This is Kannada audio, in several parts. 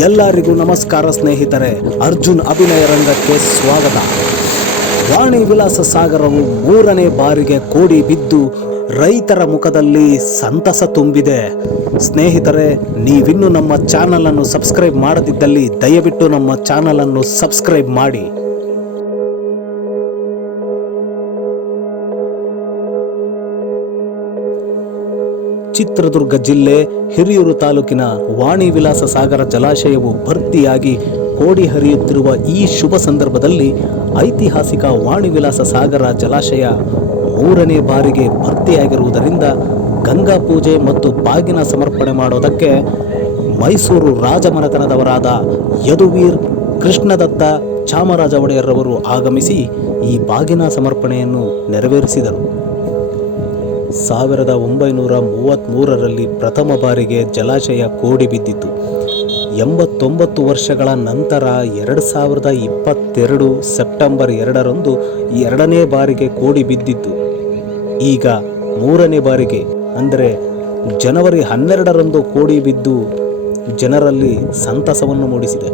ಎಲ್ಲರಿಗೂ ನಮಸ್ಕಾರ ಸ್ನೇಹಿತರೆ. ಅರ್ಜುನ್ ಅಭಿನಯ ರಂಗಕ್ಕೆ ಸ್ವಾಗತ. ವಾಣಿ ವಿಲಾಸ ಸಾಗರವು ಮೂರನೇ ಬಾರಿಗೆ ಕೋಡಿ ಬಿದ್ದು ರೈತರ ಮುಖದಲ್ಲಿ ಸಂತಸ ತುಂಬಿದೆ. ಸ್ನೇಹಿತರೆ, ನೀವಿನ್ನೂ ನಮ್ಮ ಚಾನಲನ್ನು ಸಬ್ಸ್ಕ್ರೈಬ್ ಮಾಡದಿದ್ದಲ್ಲಿ ದಯವಿಟ್ಟು ನಮ್ಮ ಚಾನಲನ್ನು ಸಬ್ಸ್ಕ್ರೈಬ್ ಮಾಡಿ. ಚಿತ್ರದುರ್ಗ ಜಿಲ್ಲೆ ಹಿರಿಯೂರು ತಾಲೂಕಿನ ವಾಣಿ ವಿಲಾಸ ಸಾಗರ ಜಲಾಶಯವು ಭರ್ತಿಯಾಗಿ ಕೋಡಿ ಹರಿಯುತ್ತಿರುವ ಈ ಶುಭ ಸಂದರ್ಭದಲ್ಲಿ ಐತಿಹಾಸಿಕ ವಾಣಿ ವಿಲಾಸ ಸಾಗರ ಜಲಾಶಯ ಮೂರನೇ ಬಾರಿಗೆ ಭರ್ತಿಯಾಗಿರುವುದರಿಂದ ಗಂಗಾ ಪೂಜೆ ಮತ್ತು ಬಾಗಿನ ಸಮರ್ಪಣೆ ಮಾಡೋದಕ್ಕೆ ಮೈಸೂರು ರಾಜಮನೆತನದವರಾದ ಯದುವೀರ್ ಕೃಷ್ಣದತ್ತ ಚಾಮರಾಜ ಒಡೆಯರವರು ಆಗಮಿಸಿ ಈ ಬಾಗಿನ ಸಮರ್ಪಣೆಯನ್ನು ನೆರವೇರಿಸಿದರು. ಸಾವಿರದ ಒಂಬೈನೂರ ಮೂವತ್ತ್ಮೂರರಲ್ಲಿ ಪ್ರಥಮ ಬಾರಿಗೆ ಜಲಾಶಯ ಕೋಡಿ ಬಿದ್ದಿತು ಎಂಬತ್ತೊಂಬತ್ತು ವರ್ಷಗಳ ನಂತರ ಎರಡು ಸಾವಿರದ ಇಪ್ಪತ್ತೆರಡು ಸೆಪ್ಟೆಂಬರ್ ಎರಡರಂದು ಎರಡನೇ ಬಾರಿಗೆ ಕೋಡಿ ಬಿದ್ದಿತ್ತು. ಈಗ ಮೂರನೇ ಬಾರಿಗೆ, ಅಂದರೆ ಜನವರಿ ಹನ್ನೆರಡರಂದು ಕೋಡಿ ಬಿದ್ದು ಜನರಲ್ಲಿ ಸಂತಸವನ್ನು ಮೂಡಿಸಿದೆ.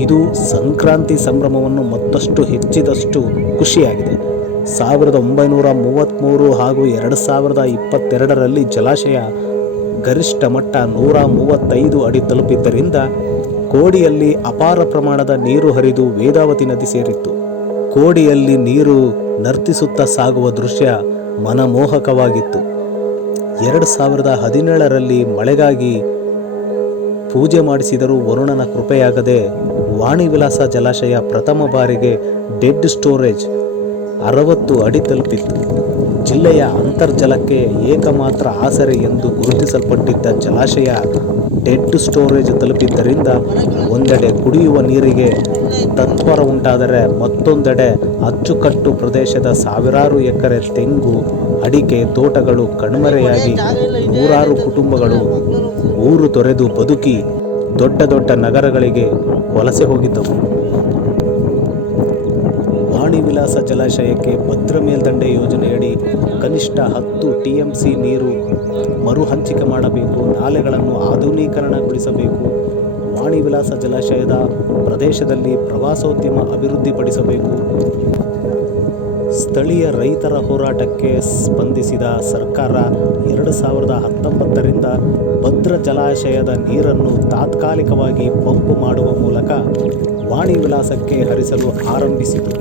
ಇದು ಸಂಕ್ರಾಂತಿ ಸಂಭ್ರಮವನ್ನು ಮತ್ತಷ್ಟು ಹೆಚ್ಚಿದಷ್ಟು ಖುಷಿಯಾಗಿದೆ. ಸಾವಿರದ ಒಂಬೈನೂರ ಮೂವತ್ತ್ಮೂರು ಹಾಗೂ ಎರಡು ಸಾವಿರದ ಇಪ್ಪತ್ತೆರಡರಲ್ಲಿ ಜಲಾಶಯ ಗರಿಷ್ಠ ಮಟ್ಟ ನೂರ ಮೂವತ್ತೈದು ಅಡಿ ತಲುಪಿದ್ದರಿಂದ ಕೋಡಿಯಲ್ಲಿ ಅಪಾರ ಪ್ರಮಾಣದ ನೀರು ಹರಿದು ವೇದಾವತಿ ನದಿ ಸೇರಿತ್ತು. ಕೋಡಿಯಲ್ಲಿ ನೀರು ನರ್ತಿಸುತ್ತಾ ಸಾಗುವ ದೃಶ್ಯ ಮನಮೋಹಕವಾಗಿತ್ತು. ಎರಡು ಸಾವಿರದ ಹದಿನೇಳರಲ್ಲಿ ಮಳೆಗಾಗಿ ಪೂಜೆ ಮಾಡಿಸಿದರೂ ವರುಣನ ಕೃಪೆಯಾಗದೆ ವಾಣಿ ವಿಲಾಸ ಜಲಾಶಯ ಪ್ರಥಮ ಬಾರಿಗೆ ಡೆಡ್ ಸ್ಟೋರೇಜ್ ಅರವತ್ತು ಅಡಿ ತಲುಪಿತ್ತು. ಜಿಲ್ಲೆಯ ಅಂತರ್ಜಲಕ್ಕೆ ಏಕಮಾತ್ರ ಆಸರೆ ಎಂದು ಗುರುತಿಸಲ್ಪಟ್ಟಿದ್ದ ಜಲಾಶಯ ಡೆಡ್ ಸ್ಟೋರೇಜ್ ತಲುಪಿದ್ದರಿಂದ ಒಂದೆಡೆ ಕುಡಿಯುವ ನೀರಿಗೆ ತತ್ವರ ಉಂಟಾದರೆ ಮತ್ತೊಂದೆಡೆ ಅಚ್ಚುಕಟ್ಟು ಪ್ರದೇಶದ ಸಾವಿರಾರು ಎಕರೆ ತೆಂಗು, ಅಡಿಕೆ, ತೋಟಗಳು ಕಣ್ಮರೆಯಾಗಿ ನೂರಾರು ಕುಟುಂಬಗಳು ಊರು ತೊರೆದು ಬದುಕಿ ದೊಡ್ಡ ದೊಡ್ಡ ನಗರಗಳಿಗೆ ವಲಸೆ ಹೋಗಿದ್ದವು. ವಿಲಾಸ ಜಲಾಶಯಕ್ಕೆ ಭದ್ರ ಮೇಲ್ದಂಡೆ ಯೋಜನೆಯಡಿ ಕನಿಷ್ಠ ಹತ್ತು ಟಿಎಂಸಿ ನೀರು ಮರು ಹಂಚಿಕೆ ಮಾಡಬೇಕು, ನಾಲೆಗಳನ್ನು ಆಧುನೀಕರಣಗೊಳಿಸಬೇಕು ವಾಣಿ ವಿಲಾಸ ಜಲಾಶಯದ ಪ್ರದೇಶದಲ್ಲಿ ಪ್ರವಾಸೋದ್ಯಮ ಅಭಿವೃದ್ಧಿಪಡಿಸಬೇಕು. ಸ್ಥಳೀಯ ರೈತರ ಹೋರಾಟಕ್ಕೆ ಸ್ಪಂದಿಸಿದ ಸರ್ಕಾರ ಎರಡು ಸಾವಿರದ ಹತ್ತೊಂಬತ್ತರಿಂದ ಭದ್ರ ಜಲಾಶಯದ ನೀರನ್ನು ತಾತ್ಕಾಲಿಕವಾಗಿ ಪಂಪ್ ಮಾಡುವ ಮೂಲಕ ವಾಣಿ ವಿಲಾಸಕ್ಕೆ ಹರಿಸಲು ಆರಂಭಿಸಿತು.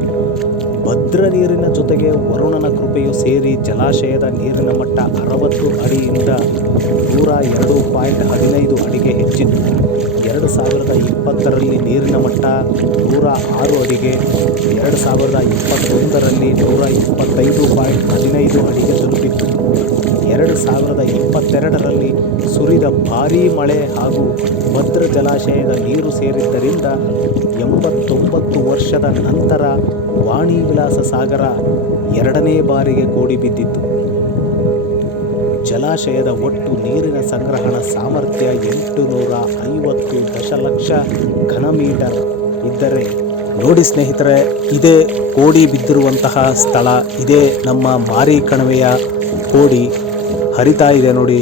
ಭದ್ರ ನೀರಿನ ಜೊತೆಗೆ ವರುಣನ ಕೃಪೆಯು ಸೇರಿ ಜಲಾಶಯದ ನೀರಿನ ಮಟ್ಟ ಅರವತ್ತು ಅಡಿಯಿಂದ ನೂರ ಎರಡು ಪಾಯಿಂಟ್ ಹದಿನೈದು ಅಡಿಗೆ ಹೆಚ್ಚಿತ್ತು ಎರಡು ಸಾವಿರದ ಇಪ್ಪತ್ತರಲ್ಲಿ ನೀರಿನ ಮಟ್ಟ ನೂರ ಆರು ಅಡಿಗೆ, ಎರಡು ಸಾವಿರದ ಇಪ್ಪತ್ತೊಂದರಲ್ಲಿ ನೂರ ಇಪ್ಪತ್ತೈದು ಪಾಯಿಂಟ್ ಹದಿನೈದು ಅಡಿಗೆ ತಲುಪಿತ್ತು ಎರಡು ಸಾವಿರದ ಇಪ್ಪತ್ತೆರಡರಲ್ಲಿ ಸುರಿದ ಭಾರೀ ಮಳೆ ಹಾಗೂ ಭದ್ರ ಜಲಾಶಯದ ನೀರು ಸೇರಿದ್ದರಿಂದ ಎಂಬತ್ತೊಂಬತ್ತು ವರ್ಷದ ನಂತರ ವಾಣಿ ವಿಲಾಸ ಸಾಗರ ಎರಡನೇ ಬಾರಿಗೆ ಕೋಡಿ ಬಿದ್ದಿತ್ತು ಜಲಾಶಯದ ಒಟ್ಟು ನೀರಿನ ಸಂಗ್ರಹಣ ಸಾಮರ್ಥ್ಯ ಎಂಟು ನೂರ ಐವತ್ತು ದಶಲಕ್ಷ ಘನಮೀಟರ್ ಇದ್ದರೆ ನೋಡಿ ಸ್ನೇಹಿತರೆ, ಇದೇ ಕೋಡಿ ಬಿದ್ದಿರುವಂತಹ ಸ್ಥಳ, ಇದೇ ನಮ್ಮ ಮಾರಿ ಕಣಿವೆಯ ಕೋಡಿ ಹರಿತಾ ಇದೆ ನೋಡಿ.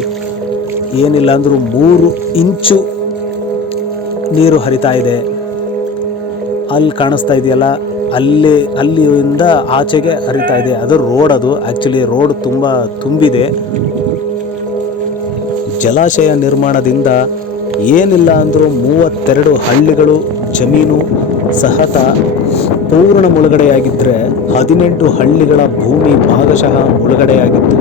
ಏನಿಲ್ಲ ಅಂದರೂ ಮೂರು ಇಂಚು ನೀರು ಹರಿತಾ ಇದೆ. ಅಲ್ಲಿ ಕಾಣಿಸ್ತಾ ಇದೆಯಲ್ಲ, ಅಲ್ಲಿ, ಅಲ್ಲಿಯಿಂದ ಆಚೆಗೆ ಹರಿತಾ ಇದೆ. ಅದು ರೋಡ್ ಅದು. ಆ್ಯಕ್ಚುಲಿ ರೋಡ್ ತುಂಬ ತುಂಬಿದೆ. ಜಲಾಶಯ ನಿರ್ಮಾಣದಿಂದ ಏನಿಲ್ಲ ಅಂದರೂ ಮೂವತ್ತೆರಡು ಹಳ್ಳಿಗಳು, ಜಮೀನು ಸಹತ ಪೂರ್ಣ ಮುಳುಗಡೆಯಾಗಿದ್ದರೆ ಹದಿನೆಂಟು ಹಳ್ಳಿಗಳ ಭೂಮಿ ಭಾಗಶಃ ಮುಳುಗಡೆಯಾಗಿತ್ತು.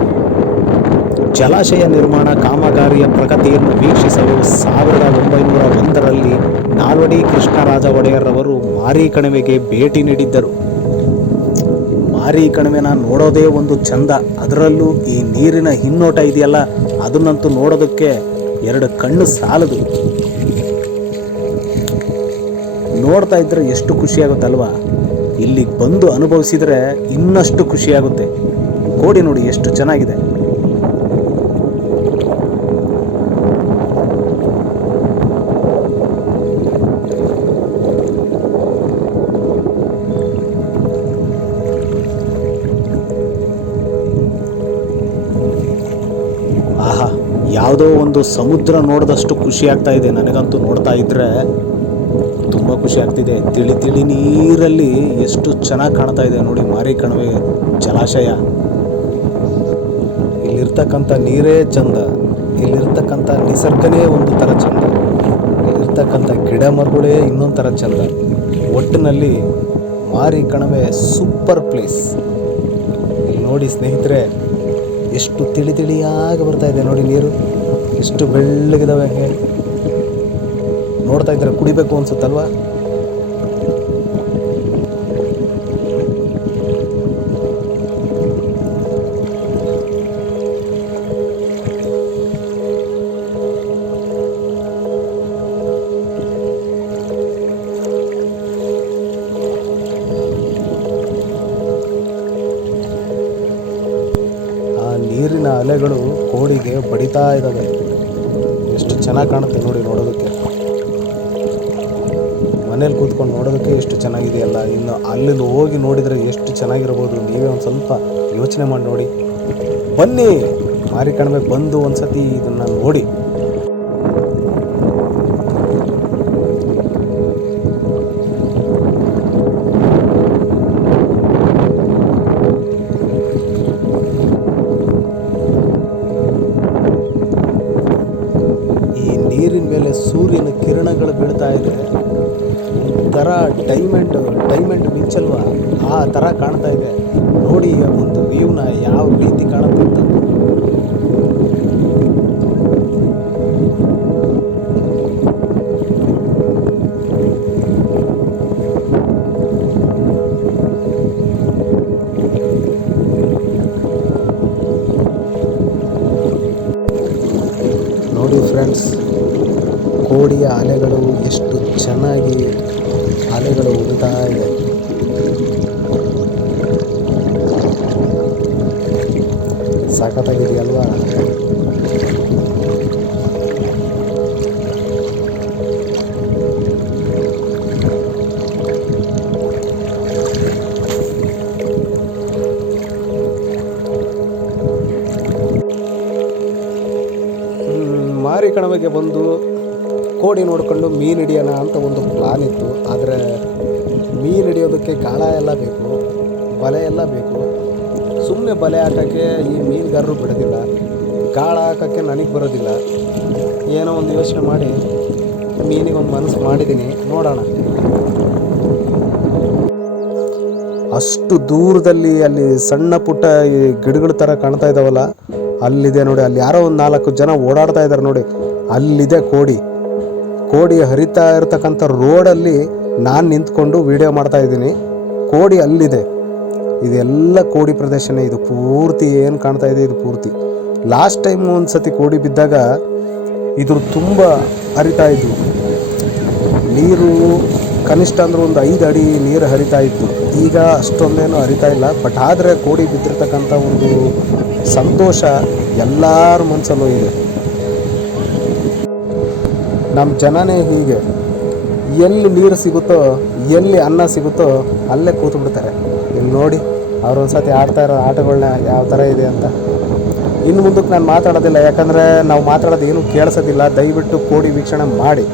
ಜಲಾಶಯ ನಿರ್ಮಾಣ ಕಾಮಗಾರಿಯ ಪ್ರಗತಿಯನ್ನು ವೀಕ್ಷಿಸಲು ಸಾವಿರದ ಒಂಬೈನೂರ ಒಂದರಲ್ಲಿ ನಾಲ್ವಡಿ ಕೃಷ್ಣರಾಜ ಒಡೆಯರ್ರವರು ಮಾರಿ ಕಣಿವೆಗೆ ಭೇಟಿ ನೀಡಿದ್ದರು. ಮಾರಿ ಕಣಿವೆನ ನೋಡೋದೇ ಒಂದು ಚಂದ. ಅದರಲ್ಲೂ ಈ ನೀರಿನ ಹಿನ್ನೋಟ ಇದೆಯಲ್ಲ, ಅದನ್ನಂತೂ ನೋಡೋದಕ್ಕೆ ಎರಡು ಕಣ್ಣು ಸಾಲದು. ನೋಡ್ತಾ ಇದ್ರೆ ಎಷ್ಟು ಖುಷಿಯಾಗುತ್ತಲ್ವಾ? ಇಲ್ಲಿಗೆ ಬಂದು ಅನುಭವಿಸಿದರೆ ಇನ್ನಷ್ಟು ಖುಷಿಯಾಗುತ್ತೆ. ಕೋಡಿ ನೋಡಿ, ಎಷ್ಟು ಚೆನ್ನಾಗಿದೆ. ಒಂದು ಸಮುದ್ರ ನೋಡಿದಷ್ಟು ಖುಷಿ ಆಗ್ತಾ ಇದೆ. ನನಗಂತೂ ನೋಡ್ತಾ ಇದ್ದರೆ ತುಂಬ ಖುಷಿ ಆಗ್ತಿದೆ. ತಿಳಿ ತಿಳಿ ನೀರಲ್ಲಿ ಎಷ್ಟು ಚೆನ್ನಾಗಿ ಕಾಣ್ತಾ ಇದೆ ನೋಡಿ ಮಾರಿ ಕಣಿವೆ ಜಲಾಶಯ. ಇಲ್ಲಿರ್ತಕ್ಕಂಥ ನೀರೇ ಚಂದ. ಇಲ್ಲಿರ್ತಕ್ಕಂಥ ನಿಸರ್ಗನೇ ಒಂದು ಥರ ಚಂದ. ಇಲ್ಲಿರ್ತಕ್ಕಂಥ ಗಿಡ ಮರಗಳೇ ಇನ್ನೊಂದು ಥರ ಚಂದ. ಒಟ್ಟಿನಲ್ಲಿ ಮಾರಿ ಕಣವೆ ಸೂಪರ್ ಪ್ಲೇಸ್. ಇಲ್ಲಿ ನೋಡಿ ಸ್ನೇಹಿತರೆ, ಎಷ್ಟು ತಿಳಿ ತಿಳಿಯಾಗಿ ಬರ್ತಾ ಇದೆ ನೋಡಿ ನೀರು. ಎಷ್ಟು ಬೆಳ್ಳಗಿದಾವೆ ಹೇಳಿ. ನೋಡ್ತಾ ಇದ್ರೆ ಕುಡಿಬೇಕು ಅನ್ಸುತ್ತಲ್ವಾ? ನೀರಿನ ಅಲೆಗಳು ಕೋಡಿಗೆ ಬಡಿತಾ ಇದ್ದಾವೆ. ಚೆನ್ನಾಗಿ ಕಾಣುತ್ತೆ ನೋಡಿ ನೋಡೋದಕ್ಕೆ. ಮನೇಲಿ ಕೂತ್ಕೊಂಡು ನೋಡೋದಕ್ಕೆ ಎಷ್ಟು ಚೆನ್ನಾಗಿದೆಯಲ್ಲ. ಇನ್ನು ಅಲ್ಲಿ ಹೋಗಿ ನೋಡಿದರೆ ಎಷ್ಟು ಚೆನ್ನಾಗಿರ್ಬೋದು. ನೀವೇ ಒಂದು ಸ್ವಲ್ಪ ಯೋಚನೆ ಮಾಡಿ ನೋಡಿ. ಬನ್ನಿ ಮಾರಿ ಬಂದು ಬಂದು ಒಂದ್ಸತಿ ಇದನ್ನು ನೋಡಿ. ಥರ ಕಾಣ್ತಾ ಇದೆ. ನೋಡಿ ಒಂದು ವ್ಯೂನ ಯಾವ ರೀತಿ ಕಾಣುತ್ತೆ ಅಂತ. ನೋಡಿ ಫ್ರೆಂಡ್ಸ್ ಕೋಡಿಯ ಅಲೆಗಳು ಎಷ್ಟು ಚೆನ್ನಾಗಿ ಅಲೆಗಳು ಉಳಿತಾ ಇದೆ. ಸಖತ್ತಾಗಿದೆಯಲ್ವಾ ಅಲ್ವಾ ಮಾರಿ ಕಣಿವೆಗೆ ಬಂದು ಕೋಡಿ ನೋಡಿಕೊಂಡು ಮೀನು ಹಿಡಿಯೋಣ ಅಂತ ಒಂದು ಪ್ಲಾನ್ ಇತ್ತು. ಆದರೆ ಮೀನು ಹಿಡಿಯೋದಕ್ಕೆ ಗಾಳ ಎಲ್ಲ ಬೇಕು, ಬಲೆ ಎಲ್ಲ ಬೇಕು. ಸುಮ್ಮನೆ ಬಲೆ ಹಾಕೋಕ್ಕೆ ಈ ಮೀನುಗಾರರು ಬಿಡೋದಿಲ್ಲ. ಗಾಳ ಹಾಕೋಕ್ಕೆ ನನಗೆ ಬರೋದಿಲ್ಲ. ಏನೋ ಒಂದು ಯೋಚನೆ ಮಾಡಿ ಮೀನಿಗೆ ಒಂದು ಮನಸ್ಸು ಮಾಡಿದ್ದೀನಿ ನೋಡೋಣ. ಅಷ್ಟು ದೂರದಲ್ಲಿ ಅಲ್ಲಿ ಸಣ್ಣ ಪುಟ್ಟ ಈ ಗಿಡಗಳ ಥರ ಕಾಣ್ತಾ ಇದ್ದಾವಲ್ಲ ಅಲ್ಲಿದೆ ನೋಡಿ, ಅಲ್ಲಿ ಯಾರೋ ಒಂದು ನಾಲ್ಕು ಜನ ಓಡಾಡ್ತಾ ಇದ್ದಾರೆ ನೋಡಿ, ಅಲ್ಲಿದೆ ಕೋಡಿ. ಕೋಡಿ ಹರಿತಾ ಇರತಕ್ಕಂಥ ರೋಡಲ್ಲಿ ನಾನು ನಿಂತ್ಕೊಂಡು ವಿಡಿಯೋ ಮಾಡ್ತಾ ಇದ್ದೀನಿ. ಕೋಡಿ ಅಲ್ಲಿದೆ. ಇದೆಲ್ಲ ಕೋಡಿ ಪ್ರದೇಶನೇ ಇದು ಪೂರ್ತಿ ಏನು ಕಾಣ್ತಾ ಇದೆ ಇದು ಪೂರ್ತಿ. ಲಾಸ್ಟ್ ಟೈಮ್ ಒಂದು ಸತಿ ಕೋಡಿ ಬಿದ್ದಾಗ ಇದ್ರ ತುಂಬ ಹರಿತಾ ಇದ್ವು. ನೀರು ಕನಿಷ್ಠ ಅಂದ್ರೆ ಒಂದು ಐದು ಅಡಿ ನೀರು ಹರಿತಾ ಇತ್ತು. ಈಗ ಅಷ್ಟೊಂದೇನು ಹರಿತಾ ಇಲ್ಲ. ಬಟ್ ಆದರೆ ಕೋಡಿ ಬಿದ್ದಿರ್ತಕ್ಕಂಥ ಒಂದು ಸಂತೋಷ ಎಲ್ಲರ ಮನಸ್ಸಲ್ಲೂ ಇದೆ. ನಮ್ಮ ಜನನೇ ಹೀಗೆ. ಎಲ್ಲಿ ನೀರು ಸಿಗುತ್ತೋ, ಎಲ್ಲಿ ಅನ್ನ ಸಿಗುತ್ತೋ, ಅಲ್ಲೇ ಕೂತು ಬಿಡ್ತಾರೆ ಇಲ್ಲಿ ನೋಡಿ. ಅವ್ರು ಒಂದ್ಸತಿ ಆಡ್ತಾ ಇರೋ ಆಟಗಳನ್ನ ಯಾವ ಥರ ಇದೆ ಅಂತ. ಇನ್ನು ಮುಂದಕ್ಕೆ ನಾನು ಮಾತಾಡೋದಿಲ್ಲ, ಯಾಕಂದರೆ ನಾವು ಮಾತಾಡೋದು ಏನು ಕೇಳಿಸೋದಿಲ್ಲ. ದಯವಿಟ್ಟು ಕೋಡಿ ವೀಕ್ಷಣೆ ಮಾಡಿ.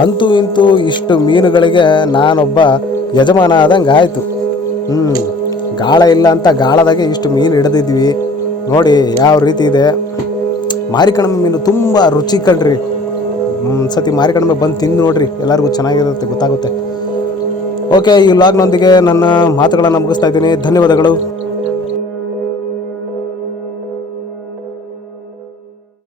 ಅಂತೂ ಇಂತೂ ಇಷ್ಟು ಮೀನುಗಳಿಗೆ ನಾನೊಬ್ಬ ಯಜಮಾನ ಆದಂಗೆ ಆಯಿತು. ಹ್ಞೂ ಗಾಳ ಇಲ್ಲ ಅಂತ ಗಾಳದಾಗೆ ಇಷ್ಟು ಮೀನು ಹಿಡಿದಿದ್ವಿ. ನೋಡಿ ಯಾವ ರೀತಿ ಇದೆ. ಮಾರಿಕಣಿಮೆ ಮೀನು ತುಂಬ ರುಚಿ ಕಣ್ರಿ ಸತಿ ಬಂದು ತಿಂದು ನೋಡ್ರಿ, ಎಲ್ಲರಿಗೂ ಚೆನ್ನಾಗಿರುತ್ತೆ, ಗೊತ್ತಾಗುತ್ತೆ. ಓಕೆ ಈ ವ್ಲಾಗ್ನೊಂದಿಗೆ ನನ್ನ ಮಾತುಗಳನ್ನು ಮುಗಿಸ್ತಾ ಇದ್ದೀನಿ. ಧನ್ಯವಾದಗಳು.